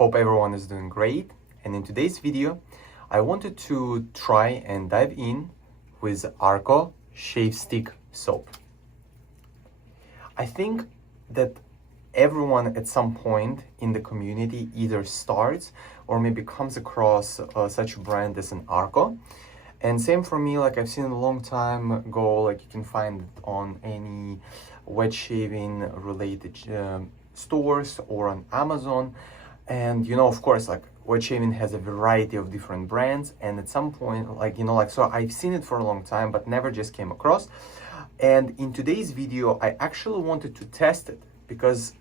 Hope everyone is doing great. And in today's video, I wanted to try and dive in with Arko Shave Stick soap. I think that everyone at some point in the community either starts or maybe comes across such a brand as an Arko. And same for me, like I've seen it a long time ago, like you can find it on any wet shaving related stores or on Amazon. And of course, like wet shaving has a variety of different brands, and at some point, so I've seen it for a long time but never just came across. And in today's video I actually wanted to test it because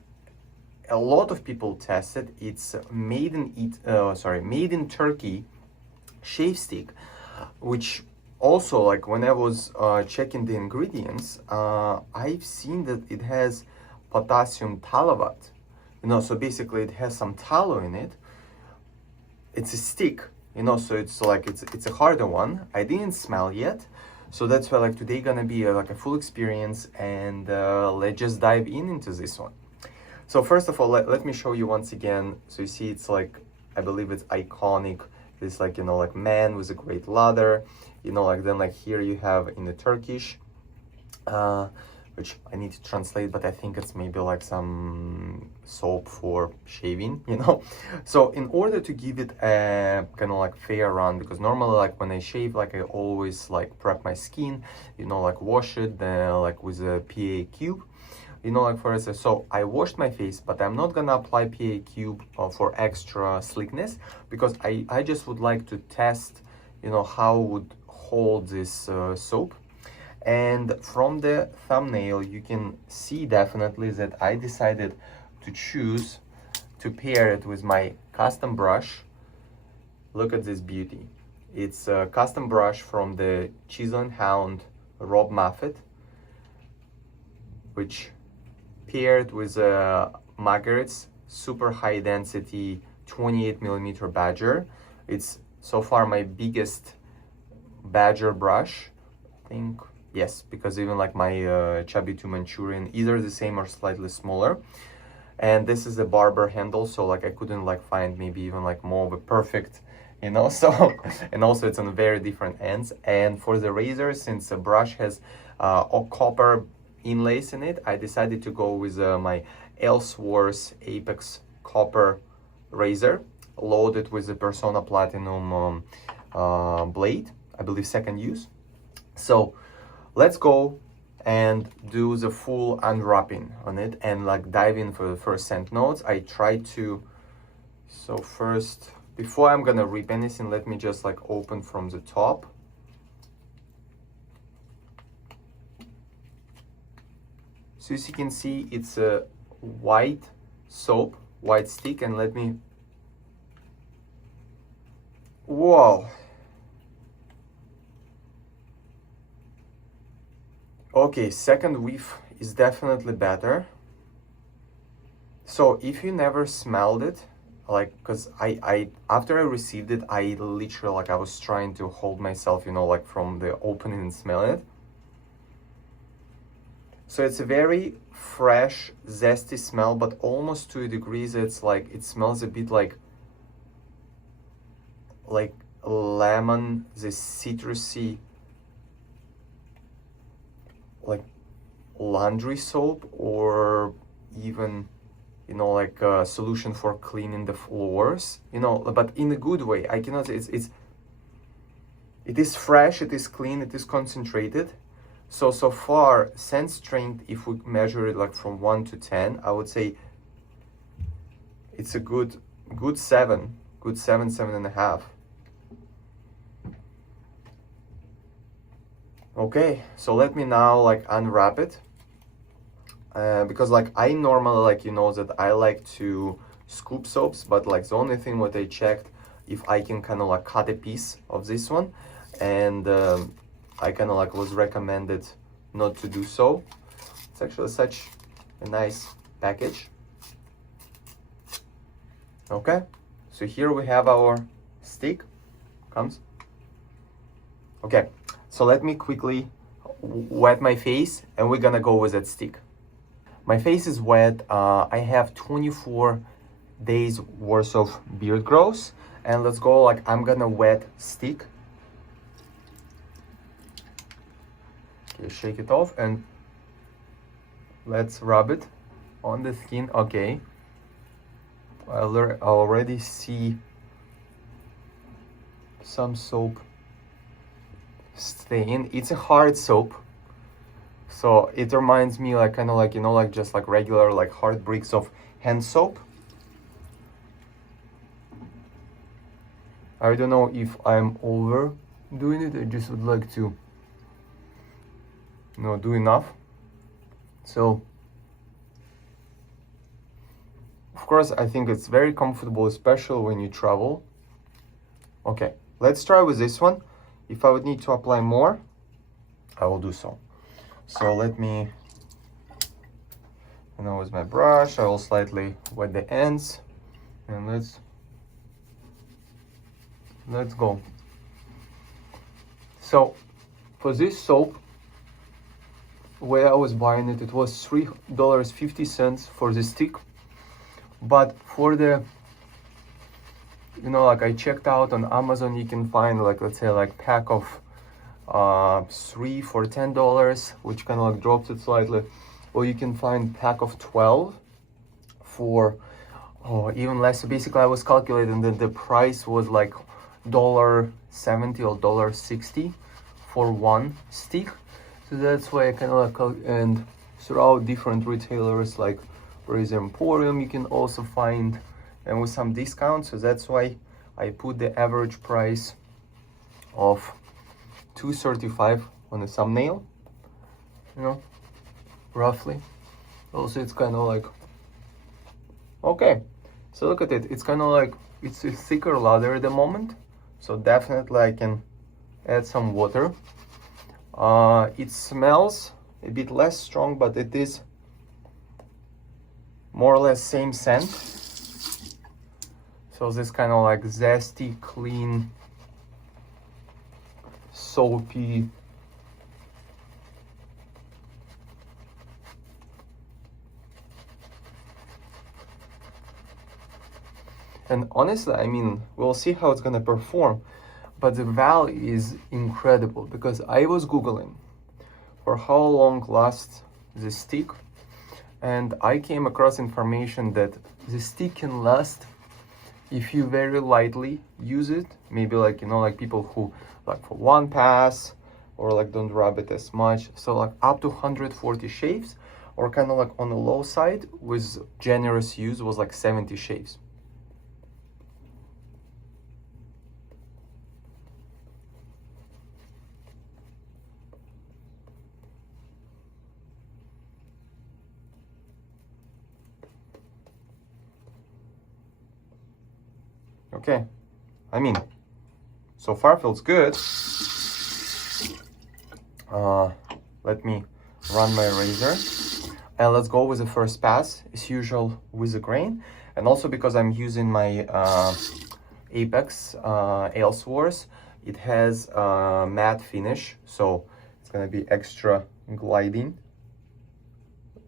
a lot of people test it. It's made in Turkey shave stick, which also, like when I was checking the ingredients, I've seen that it has potassium talavat. So basically it has some tallow in it. It's a stick, so it's like it's a harder one. I didn't smell yet, so that's why like today gonna be like a full experience, and let's just dive into this one. So first of all, let me show you once again. So you see, it's like, I believe it's iconic. This like like man with a great lather, then here you have in the Turkish, which I need to translate, but I think it's maybe like some soap for shaving, So in order to give it a kind of like fair run, because normally like when I shave, like I always like prep my skin, like wash it like with a PA cube, for instance. So I washed my face, but I'm not gonna apply PA cube for extra slickness, because I just would like to test, how it would hold this soap. And from the thumbnail, you can see definitely that I decided to choose to pair it with my custom brush. Look at this beauty. It's a custom brush from the Chisel Hound Rob Muffet, which paired with Margaret's super high density 28mm badger. It's so far my biggest badger brush, I think. Yes, because even like my Chubby 2 Manchurian, either the same or slightly smaller. And this is a barber handle, so like I couldn't like find maybe even like more of a perfect, so, and also it's on very different ends. And for the razor, since the brush has copper inlays in it, I decided to go with my Elseworth Apex copper razor, loaded with the Persona Platinum blade, I believe second use. So let's go and do the full unwrapping on it and like dive in for the first scent notes. I try to, so first, before I'm gonna rip anything, let me just like open from the top. So as you can see, it's a white soap, white stick, and let me, whoa. Okay, second whiff is definitely better. So if you never smelled it, like, because I after I received it, I literally like I was trying to hold myself, like from the opening and smell it. So it's a very fresh, zesty smell, but almost to a degree it's like it smells a bit like lemon, this citrusy, like laundry soap, or even like a solution for cleaning the floors, but in a good way. I cannot say it is fresh, it is clean, it is concentrated. So far scent strength, if we measure it like from 1 to 10, I would say it's a good 7, 7.5. Okay, so let me now like unwrap it, because like I normally like that I like to scoop soaps, but like the only thing what I checked, if I can kind of like cut a piece of this one, and I kind of like was recommended not to do so. It's actually such a nice package. Okay, so here we have our stick. Comes. Okay, so let me quickly wet my face and we're gonna go with that stick. My face is wet. I have 24 days worth of beard growth. And let's go, like, I'm gonna wet stick. Okay, shake it off and let's rub it on the skin. Okay, I already see some soap stain. It's a hard soap, so it reminds me like kind of like, you know, like just like regular like hard bricks of hand soap. I don't know if I'm overdoing it. I just would like to, you know, do enough. So of course I think it's very comfortable, especially when you travel. Okay, let's try with this one. If I would need to apply more, I will do so. So let me, you know, with my brush, I will slightly wet the ends, and let's go. So for this soap, where I was buying it, it was $3.50 for the stick. But for the, you know, like I checked out on Amazon, you can find like, let's say like pack of 3 for $10, which kind of like drops it slightly, or you can find pack of 12 for even less. So basically I was calculating that the price was like $1.70 or $1.60 for one stick. So that's why I kind of like, and throughout different retailers like Razor Emporium, you can also find, and with some discounts. So that's why I put the average price of $2.35 on the thumbnail, you know, roughly. Also, it's kind of like, okay, so look at it. It's kind of like, it's a thicker lather at the moment, so definitely I can add some water. It smells a bit less strong, but it is more or less same scent. So this kind of like zesty, clean, soapy, and honestly, I mean, we'll see how it's gonna perform, but the value is incredible, because I was googling for how long lasts the stick, and I came across information that the stick can last if you very lightly use it, maybe like, you know, like people who like for one pass, or like don't rub it as much, so like up to 140 shaves, or kind of like on the low side with generous use was like 70 shaves. Okay, I mean, so far feels good. Let me run my razor, and let's go with the first pass, as usual, with the grain. And also because I'm using my Apex Elsewhere, it has a matte finish, so it's gonna be extra gliding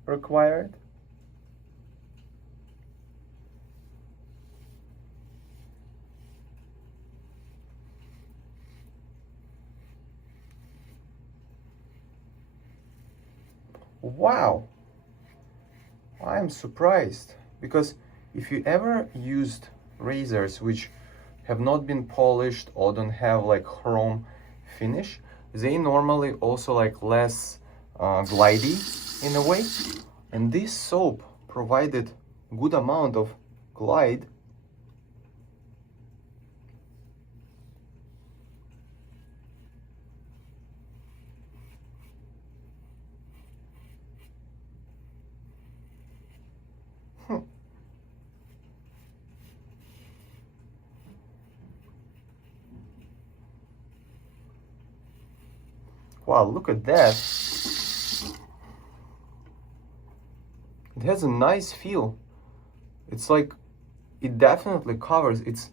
required. Wow, I'm surprised, because if you ever used razors which have not been polished or don't have like chrome finish, they normally also like less glidey in a way, and this soap provided good amount of glide. Wow, look at that. It has a nice feel. It's like, it definitely covers, it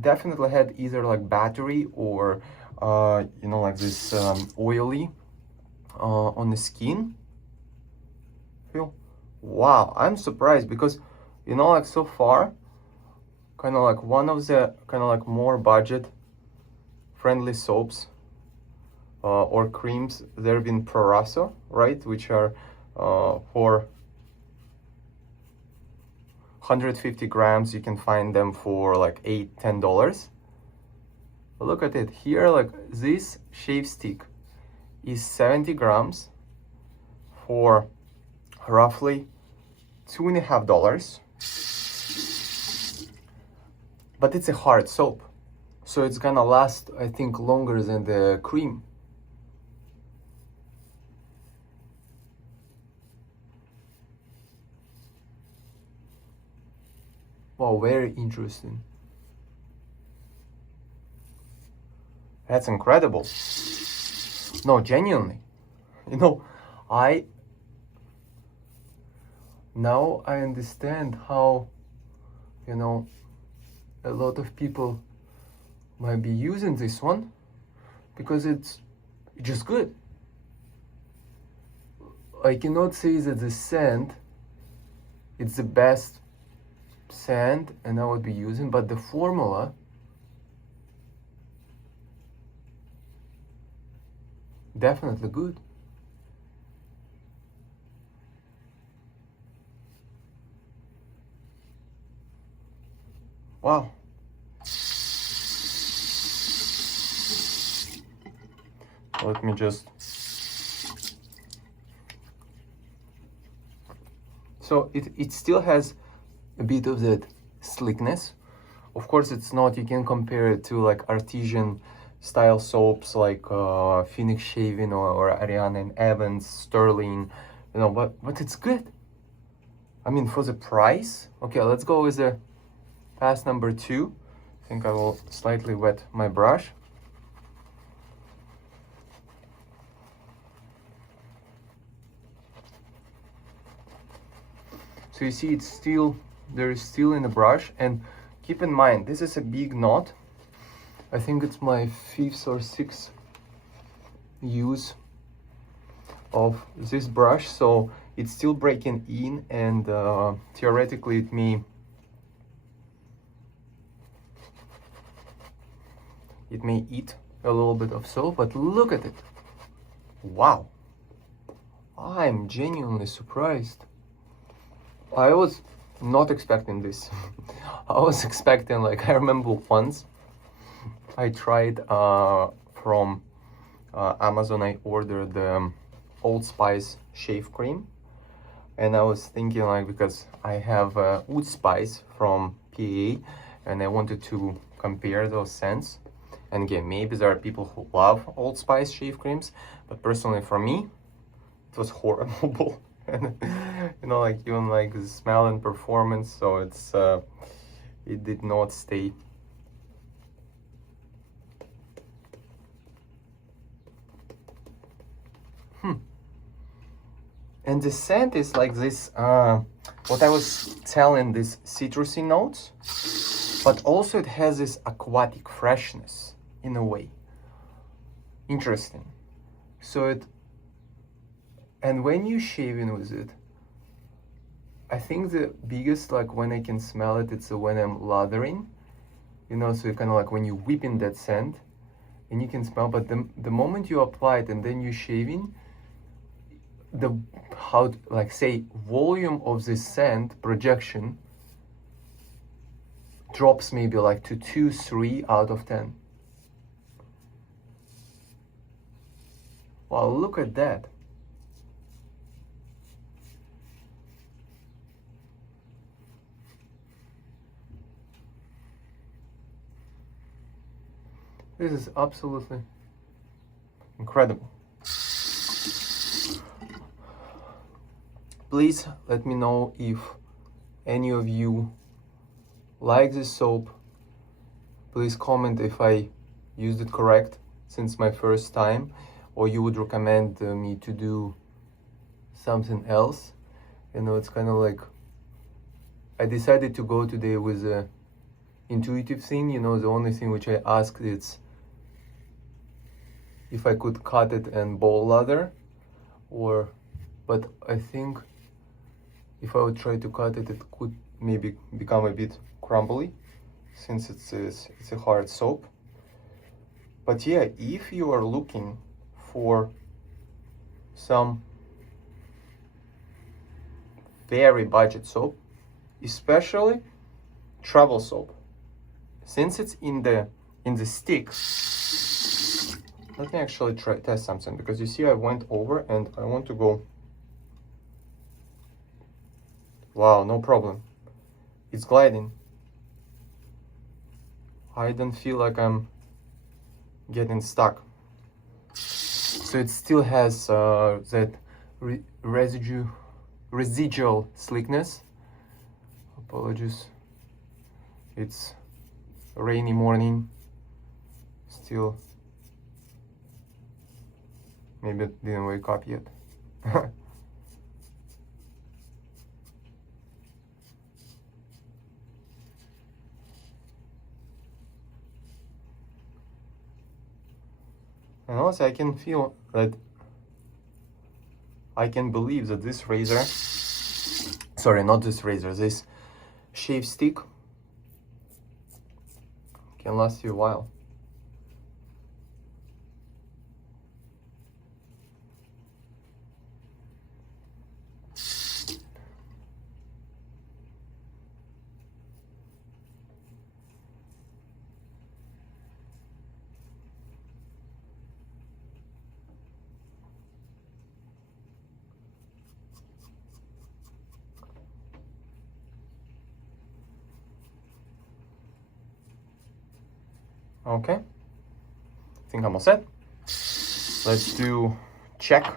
definitely had either like battery or, you know, like this oily on the skin feel. Wow, I'm surprised, because, you know, like so far, kind of like one of the kind of like more budget friendly soaps or creams. There have been Proraso, right, which are for 150 grams. You can find them for like $8-10. Look at it here, like this shave stick is 70 grams for roughly $2.50. But it's a hard soap, so it's gonna last, I think, longer than the cream. Wow, very interesting. That's incredible. No, genuinely. You know, now I understand how, you know, a lot of people might be using this one because it's just good. I cannot say that the scent, it's the best scent and I would be using, but the formula definitely good. Wow. Let me just... So it still has a bit of that slickness. Of course, it's not, you can compare it to like artisan style soaps like Phoenix Shaving or Ariana and Evans, Sterling, you know, but it's good. I mean, for the price. Okay, let's go with the pass number 2. I think I will slightly wet my brush. So you see it's still, there is still in the brush, and keep in mind, this is a big knot. I think it's my 5th or 6th use of this brush, so it's still breaking in, and theoretically it may eat a little bit of soap, but look at it. Wow, I'm genuinely surprised. I was not expecting this. I was expecting, like, I remember once I tried from Amazon, I ordered the Old Spice shave cream, and I was thinking, like, because I have Oud Spice from PA and I wanted to compare those scents. And again, maybe there are people who love Old Spice shave creams, but personally for me it was horrible. And you know, like, even like the smell and performance, so it's it did not stay. And the scent is like this, what I was telling, this citrusy notes, but also it has this aquatic freshness in a way. Interesting. So it, and when you're shaving with it, I think the biggest, like, when I can smell it, it's when I'm lathering, you know, so kind of like when you're whipping that scent and you can smell, but the moment you apply it and then you're shaving, the, how, like, say, volume of this scent projection drops maybe like to 2-3 out of 10. Wow, look at that. This is absolutely incredible. Please let me know if any of you like this soap. Please comment if I used it correct, since my first time, or you would recommend me to do something else. You know, it's kind of like, I decided to go today with a intuitive thing. You know, the only thing which I asked is if I could cut it and bowl lather, or, but I think if I would try to cut it, it could maybe become a bit crumbly. since it's a hard soap. But yeah, if you are looking for some very budget soap, especially travel soap, since it's in the stick, let me actually test something, because you see I went over and I want to go. Wow, no problem. It's gliding. I don't feel like I'm getting stuck. So it still has that residual slickness. Apologies. It's a rainy morning. Still, maybe it didn't wake up yet. And also I can feel that, I can believe that this razor, sorry, not this razor, this shave stick can last you a while. Okay, I think I'm all set. Let's do check.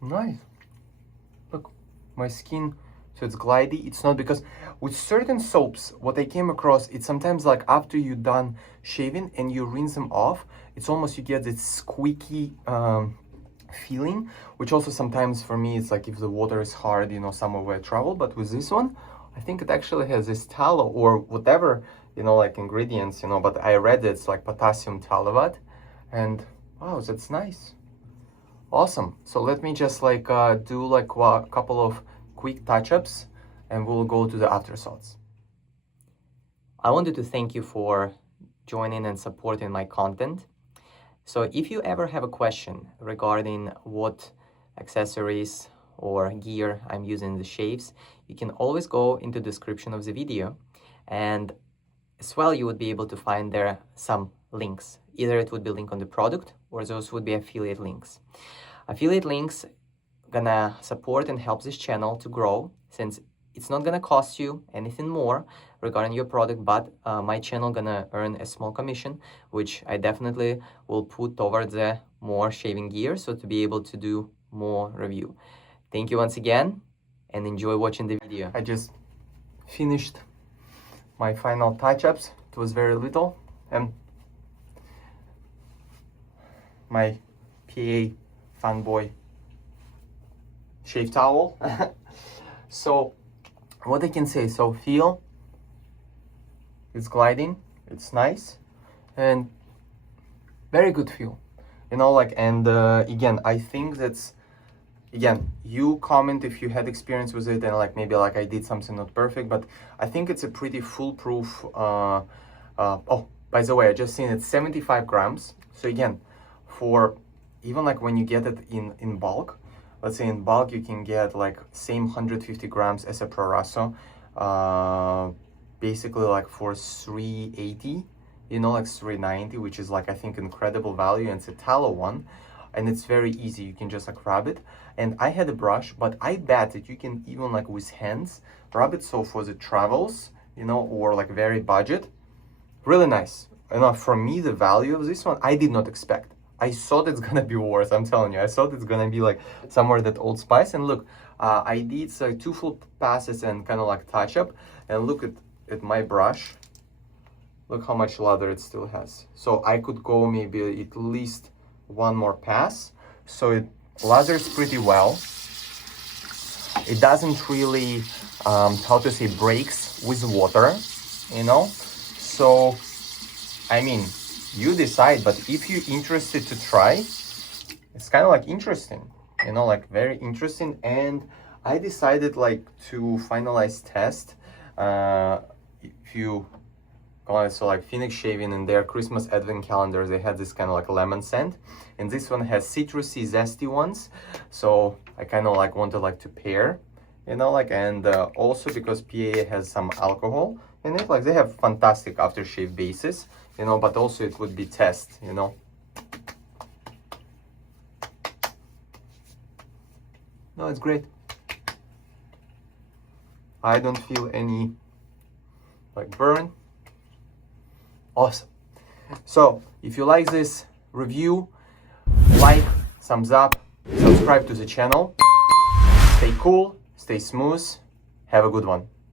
Nice. Look, my skin, so it's glidey. It's not, because with certain soaps, what I came across, it's sometimes like after you're done shaving and you rinse them off, it's almost you get this squeaky feeling, which also sometimes for me it's like if the water is hard, you know, somewhere where I travel. But with this one, I think it actually has this tallow or whatever, you know, like ingredients, you know, but I read it's like potassium toluate, and wow, that's nice. Awesome. So let me just like do like a couple of quick touch-ups and we'll go to the afterthoughts. I wanted to thank you for joining and supporting my content. So if you ever have a question regarding what accessories or gear I'm using in the shaves, you can always go into the description of the video, and as well you would be able to find there some links. Either it would be a link on the product or those would be affiliate links. Affiliate links gonna support and help this channel to grow, since it's not gonna cost you anything more regarding your product, but my channel gonna earn a small commission, which I definitely will put towards the more shaving gear, so to be able to do more review. Thank you once again and enjoy watching the video. I just finished my final touch-ups. It was very little, and my PA fanboy shave towel. So what I can say, so feel, it's gliding, it's nice, and very good feel, you know, like, and again, I think that's, again, you comment if you had experience with it, and like maybe like I did something not perfect, but I think it's a pretty foolproof. Oh, by the way, I just seen it's 75 grams. So again, for even like when you get it in bulk, let's say in bulk, you can get like same 150 grams as a Pro Raso, basically like for 380, you know, like 390, which is like, I think, incredible value. And it's a tallow one, and it's very easy. You can just like rub it. And I had a brush, but I bet that you can even like with hands rub it. So for the travels, you know, or like very budget, really nice. And for me, the value of this one, I did not expect. I thought it's gonna be worse, I'm telling you. I thought it's gonna be like somewhere that Old Spice. And look, I did 2 full passes and kind of like touch up. And look at my brush. Look how much lather it still has. So I could go maybe at least 1 more pass. So it lathers pretty well. It doesn't really, how to say, breaks with water, you know. So, I mean, you decide, but if you're interested to try, it's kind of like interesting. you know, like very interesting. And I decided like to finalize test. If you so like Phoenix Shaving in their Christmas advent calendars, they had this kind of like lemon scent, and this one has citrusy, zesty ones. So I kind of like wanted like to pair, you know, like, and also because PA has some alcohol in it, like they have fantastic aftershave bases, you know, but also it would be test, you know. No, it's great. I don't feel any like burn. Awesome. So if you like this review, like, thumbs up, subscribe to the channel. Stay cool, stay smooth, have a good one.